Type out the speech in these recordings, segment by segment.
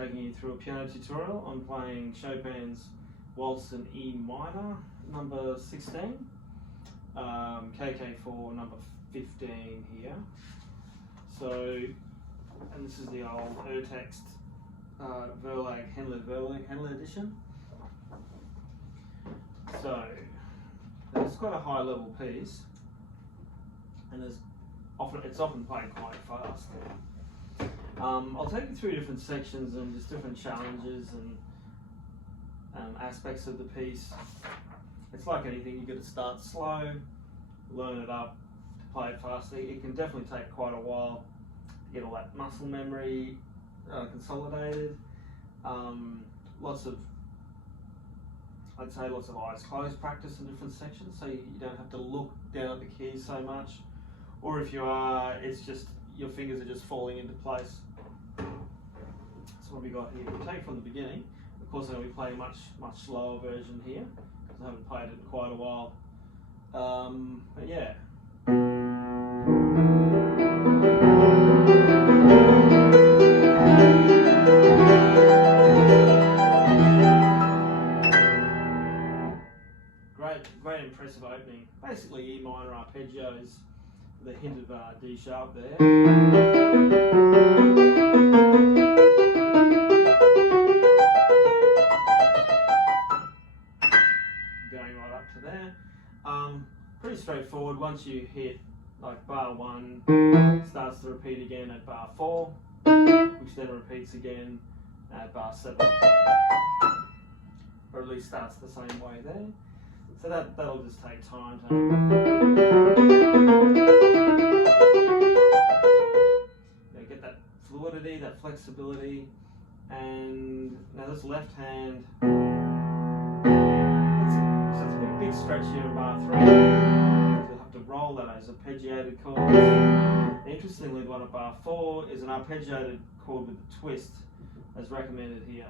taking you through a piano tutorial. I'm playing Chopin's Waltz in E minor, number 16, KK4, number 15 here. So, and this is the old Urtext Henley edition. So, it's quite a high level piece, and it's often played quite fast. I'll take you through different sections and just different challenges and aspects of the piece. It's like anything, you've got to start slow, learn it up, play it fast. It can definitely take quite a while to get all that muscle memory consolidated. Lots of eyes closed practice in different sections, so you don't have to look down at the keys so much. Or if you are, it's just your fingers are just falling into place. That's what we got here. We'll take it from the beginning. Of course, I'm going to be playing a much slower version here because I haven't played it in quite a while. But yeah. Great impressive opening. Basically E minor arpeggios with a hint of D sharp there. Going right up to there. Pretty straightforward. Once you hit like bar 1, starts to repeat again at bar 4, which then repeats again at bar 7. Or at least starts the same way there. So that'll just take time to get that fluidity, that flexibility. And now this left hand, so it's a big stretch here in bar 3. You'll have to roll that as arpeggiated chords. Interestingly, the one at bar 4 is an arpeggiated chord with a twist, as recommended here.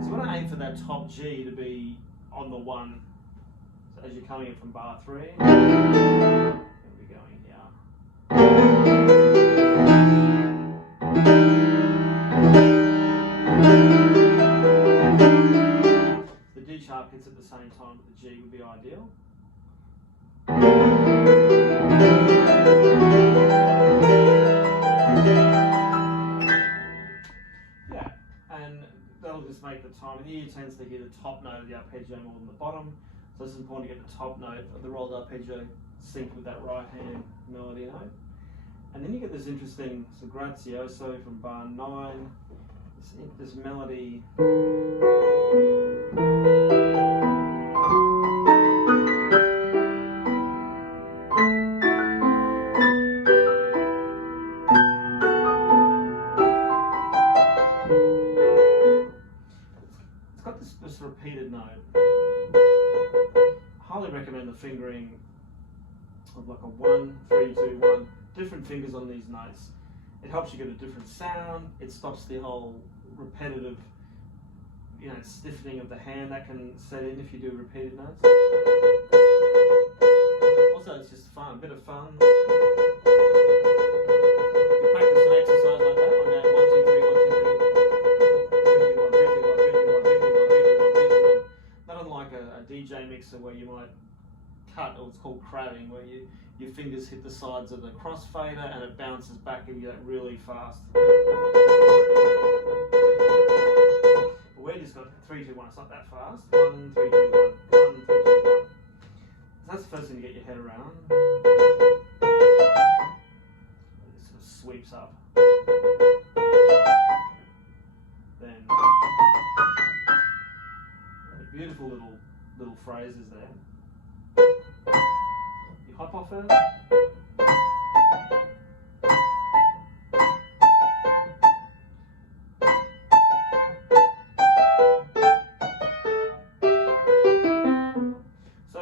So you want to aim for that top G to be on the 1. So as you're coming in from bar 3, and we're going here. The D sharp hits at the same time with the G would be ideal. Yeah, and that'll just make the time. The ear tends to hear the top note of the arpeggio more than the bottom, so it's important to get the top note of the rolled arpeggio synced with that right hand melody note. And then you get this interesting grazioso from bar 9, this melody. It's got this repeated note. I highly recommend the fingering of like a 1, 3, 2, 1. Different fingers on these notes. It helps you get a different sound. It stops the whole repetitive, stiffening of the hand that can set in if you do repeated notes. Also, it's just fun, a bit of fun. You can practice an exercise like that. I'm going 1, 2, 3, 1, 2, 3, 3, 2, 1, 3, 2, 1, 3, 2, 1, 3, 2, 1, 3, 2, 1. Not unlike a DJ mixer where you might cut, or it's called crabbing, where your fingers hit the sides of the crossfader and it bounces back and you get really fast. But we're just got 3, 2, 1. It's not that fast. 1, 3, 2, 1. 1, 3, 2, 1. So that's the first thing to get your head around. It sort of sweeps up. Then beautiful little phrases there. You hop off it. So,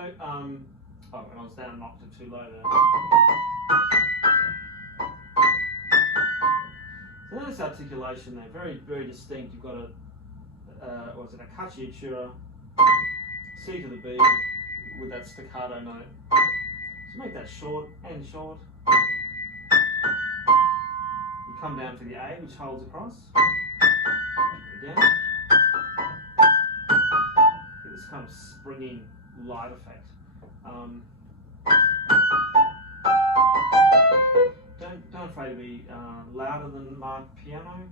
when I was down an octave too low there. So notice articulation there, very, very distinct. You've got a cacciatura, C to the B with that staccato note. So make that short and short. You come down for the A, which holds across. Again. Get this kind of springing light effect. Don't afraid to be louder than my piano.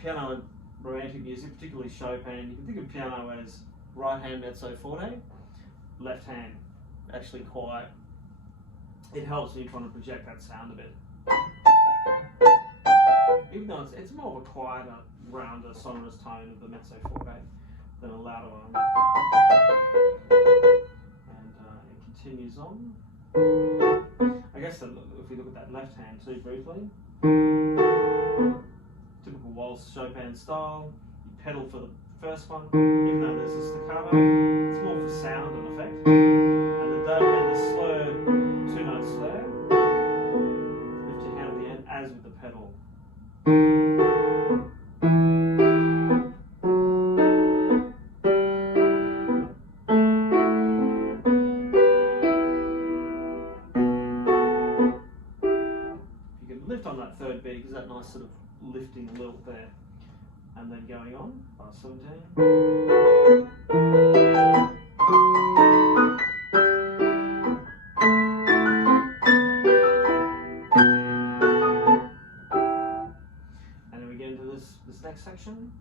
Piano in romantic music, particularly Chopin, you can think of piano as right hand mezzo forte, left hand actually quiet. It helps when you're trying to project that sound a bit. Even though it's more of a quieter, rounder, sonorous tone of the mezzo forte than a louder one. And it continues on. I guess if we look at that left hand too briefly, typical waltz Chopin style, you pedal for the first one, even though there's a staccato, it's more for sound and effect. And the slur, 2 note slur, lift your hand at the end as with the pedal. Lift on that third beat, because that nice sort of lifting lilt there, and then going on, bar 17. And then we get into this next section.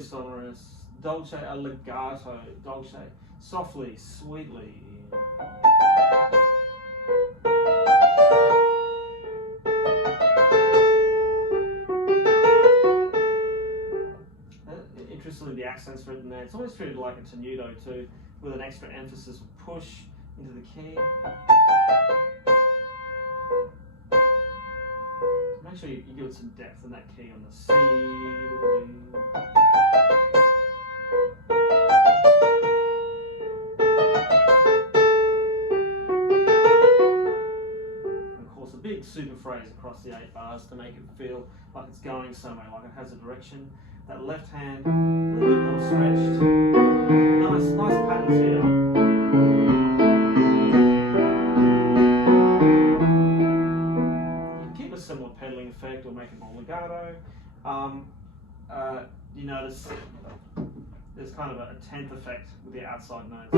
Sonorous, dolce legato, dolce, softly, sweetly. Interestingly, the accent's written there. It's always treated like a tenuto too, with an extra emphasis of push into the key. Make sure you give it some depth in that key on the C. Big super phrase across the 8 bars to make it feel like it's going somewhere, like it has a direction. That left hand, a little bit more stretched. Nice patterns here. You can keep a similar pedaling effect or make it more legato. You notice there's kind of a 10th effect with the outside notes.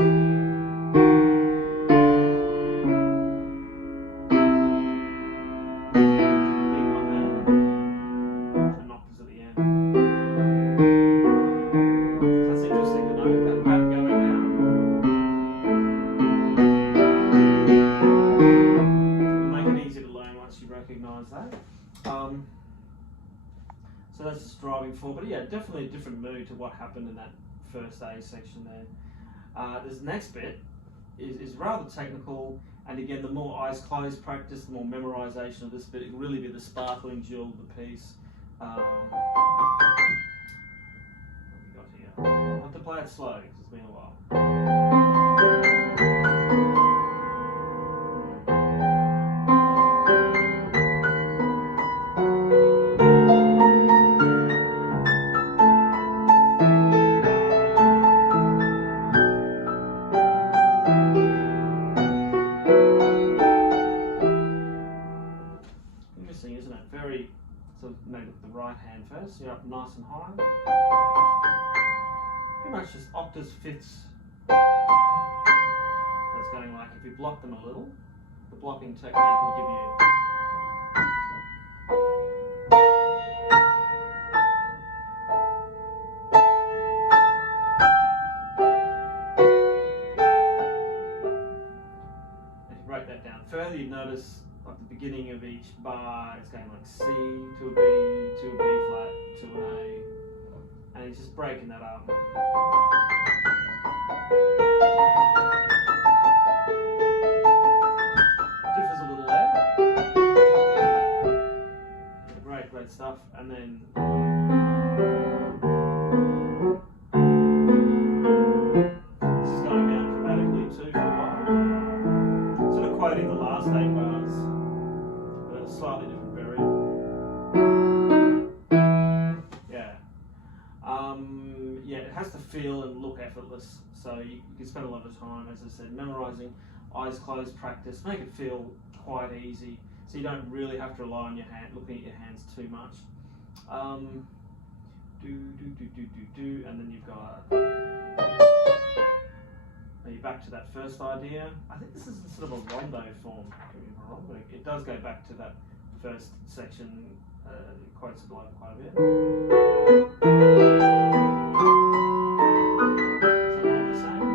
So that's just driving forward, but yeah, definitely a different mood to what happened in that first A section there. This next bit is rather technical, and again, the more eyes closed practice, the more memorization of this bit, it can really be the sparkling jewel of the piece. What have we got here? I have to play it slow because it's been a while. Isn't it? Very, so maybe the right hand first, so you're up nice and high. Pretty much just octaves, fifths. That's going like, if you block them a little, the blocking technique will give you. If you break that down further, you notice like the beginning of each bar, it's going like C to a B, to a B flat, to an A, and it's just breaking that up. Differs a little there. Great stuff, and then this is going down dramatically too for a while. Sort of quoting the last 8 bars. Slightly different variant. Yeah. has to feel and look effortless. So you can spend a lot of time, as I said, memorizing, eyes closed practice. Make it feel quite easy, so you don't really have to rely on your hand, looking at your hands too much. And then you've got. Now you're back to that first idea. I think this is sort of a rondo form. But it does go back to that first section. Quotes it like quite a bit. Something the same.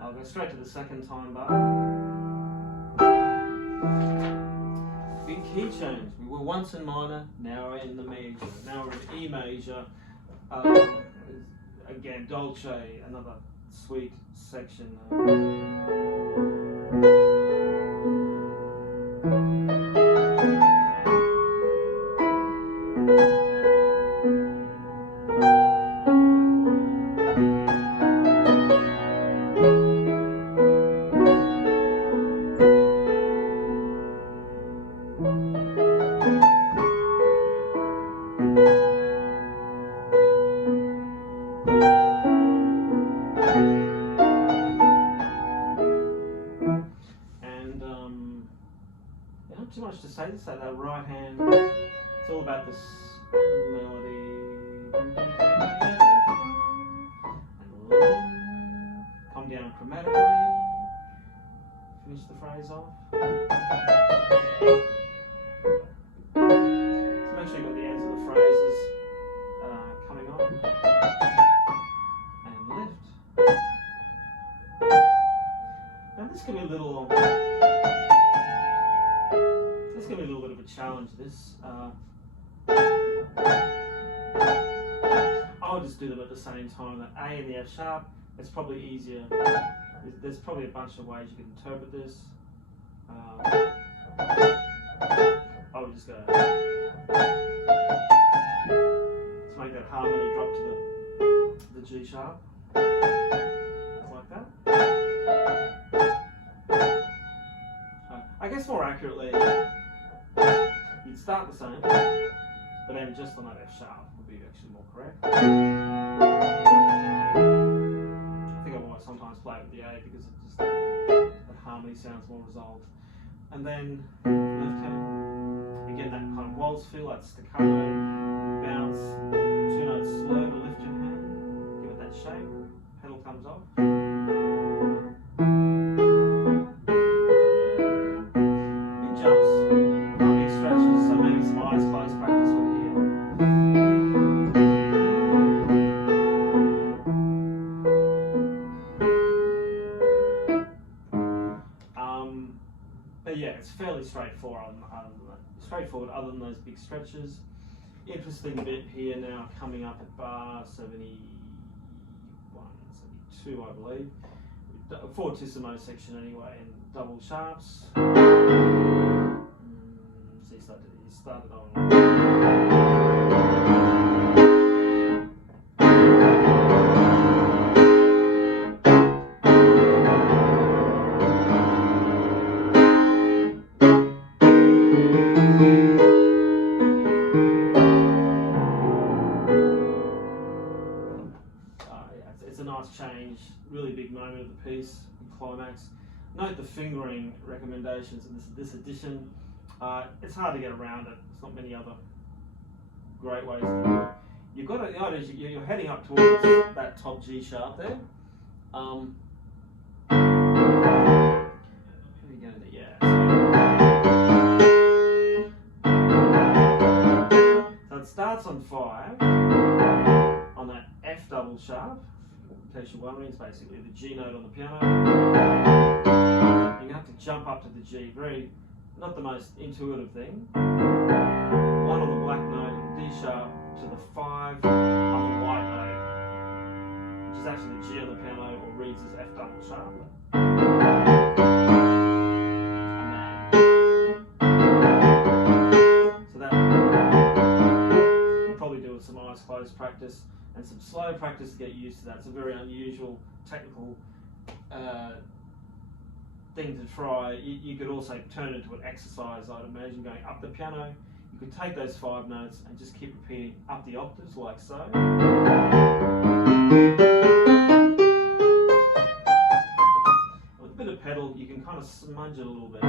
I'll go straight to the second time bar. Big key change. We were once in minor, now we're in the major. Now we're in E major. Again, dolce, another sweet section. Not too much to say. Just say that right hand. It's all about this melody. Come down chromatically. Finish the phrase off. So make sure you've got the ends of the phrases coming on. And lift. Now this can be a little. It's going to be a little bit of a challenge, this. I'll just do them at the same time. That A and the F sharp, it's probably easier. There's probably a bunch of ways you can interpret this. I would just go. Let's make that harmony drop to the G sharp. Like that. I guess more accurately, you'd start the same, but then just on that F sharp would be actually more correct. I think I might sometimes play with the A because it just the harmony sounds more resolved. And then lift hand. Again, that kind of waltz feel, like staccato, bounce, 2 notes slow to lift your hand, give it that shape, pedal comes off. But yeah, it's fairly straightforward other than those big stretches. Interesting bit here now coming up at bar 71, 72 I believe. Fortissimo section anyway, and double sharps. So you started on. It's a nice change, really big moment of the piece, climax. Note the fingering recommendations in this edition. It's hard to get around it. There's not many other great ways to do it. You've got to, you're heading up towards that top G sharp there. Here we go. Yeah. So it starts on 5 on that F double sharp. In case you're wondering, it's basically the G note on the piano. You're going to have to jump up to the G. Not the most intuitive thing. 1 on the black note and D sharp to the 5 on the white note, which is actually the G on the piano, or reads as F double sharp. And then, so that eyes closed practice and some slow practice to get used to that. It's a very unusual technical thing to try. You could also turn it into an exercise, I'd imagine, going up the piano. You could take those 5 notes and just keep repeating up the octaves like so. With a bit of pedal, you can kind of smudge it a little bit.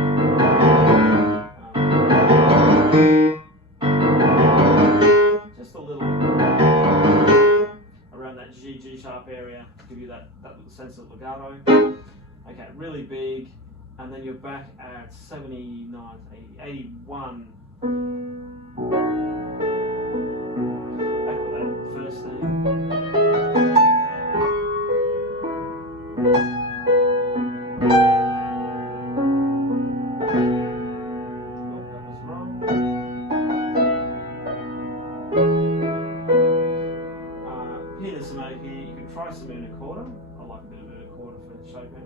Just a little around that G sharp area to give you that little sense of legato. Okay, really big, and then you're back at 79, 80, 81. Back with that first thing. Oh, that was wrong. Here, some A here. You can try some una quarta. I like a bit of una quarta for Chopin.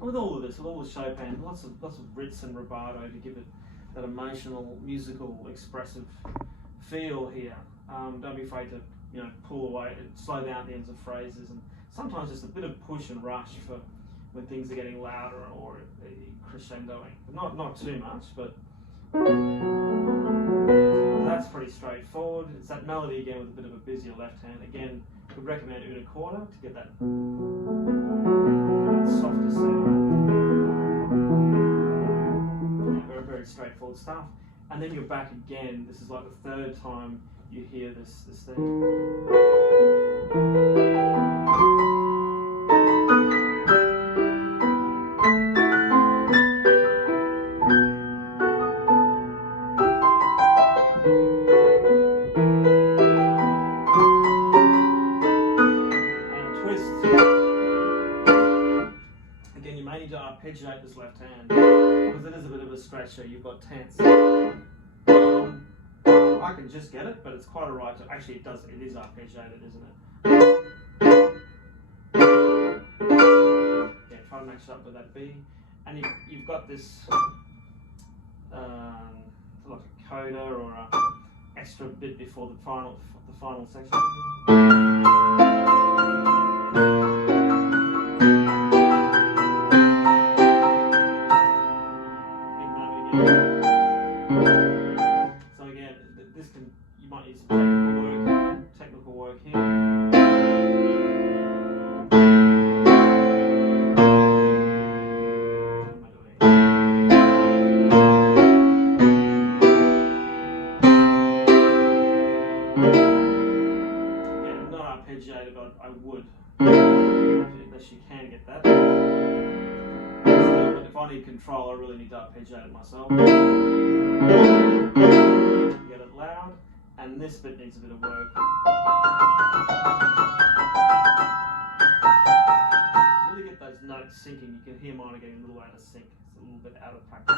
With all the Chopin, lots of ritz and rubato to give it that emotional, musical, expressive feel here. Don't be afraid to pull away, slow down the ends of phrases, and sometimes just a bit of push and rush for when things are getting louder or crescendoing. Not too much, but that's pretty straightforward. It's that melody again with a bit of a busier left hand. Again, would recommend una quarta to get that softer sound. Very, very straightforward stuff. And then you're back again. This is like the 3rd time you hear this thing. Arpeggiate this left hand because it is a bit of a stretcher. You've got tense. I can just get it, but it's quite alright to actually it is arpeggiated, isn't it? Yeah, try to match it up with that B, and you've got this like a coda or a extra bit before the final section. So again, you might need some technical work here. Again, not arpeggiated, but I would, unless you can get that. But if I need control, I really need to arpeggiate it myself. Get it loud, and this bit needs a bit of work. Really get those notes syncing. You can hear mine are getting a little out of sync. It's a little bit out of practice.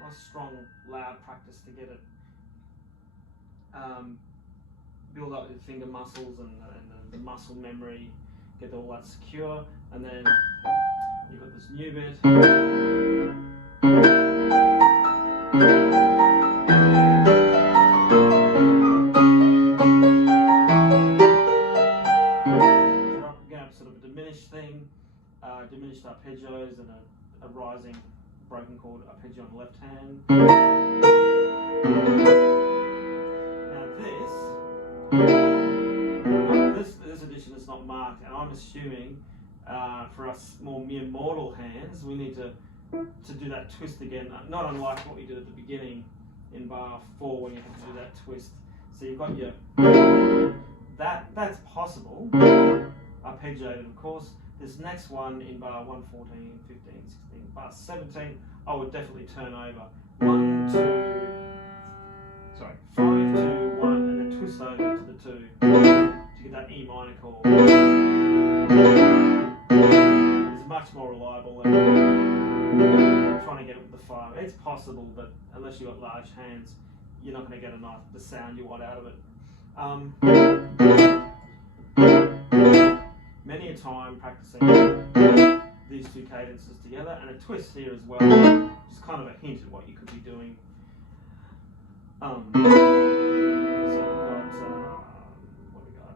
Nice, strong, loud practice to get it. Build up your finger muscles and the muscle memory, get all that secure, and then you've got this new bit. So again, sort of a diminished thing, diminished arpeggios and a rising broken chord arpeggio on the left hand. This edition is not marked, and I'm assuming for us more mere mortal hands, we need to do that twist again, not unlike what we did at the beginning in bar 4 when you had to do that twist. So you've got your, that's possible, arpeggiated of course. This next one in bar 1, 14, 15, 16, bar 17, I would definitely turn over 5, 2, 1, and then twist over to the 2 to get that E minor chord. It's much more reliable than trying to get it with the 5. It's possible, but unless you've got large hands, you're not going to get the sound you want out of it. Many a time practicing these two cadences together, and a twist here as well, just kind of a hint at what you could be doing. So we've got, what we got?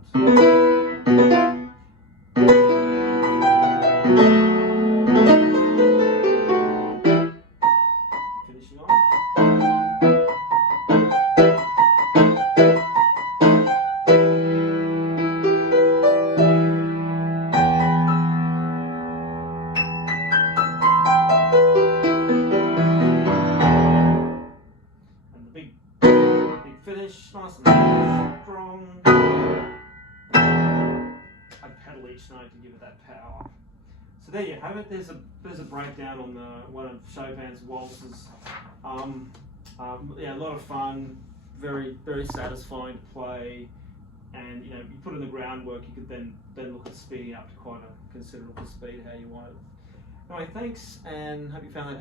Finishing on. Finish nice and strong. I pedal each note to give it that power. So there you have it. There's a breakdown on one of Chopin's waltzes. Yeah, a lot of fun, very satisfying to play, and you put in the groundwork. You could then look at speeding up to quite a considerable speed how you want it. Anyway, thanks, and hope you found that helpful.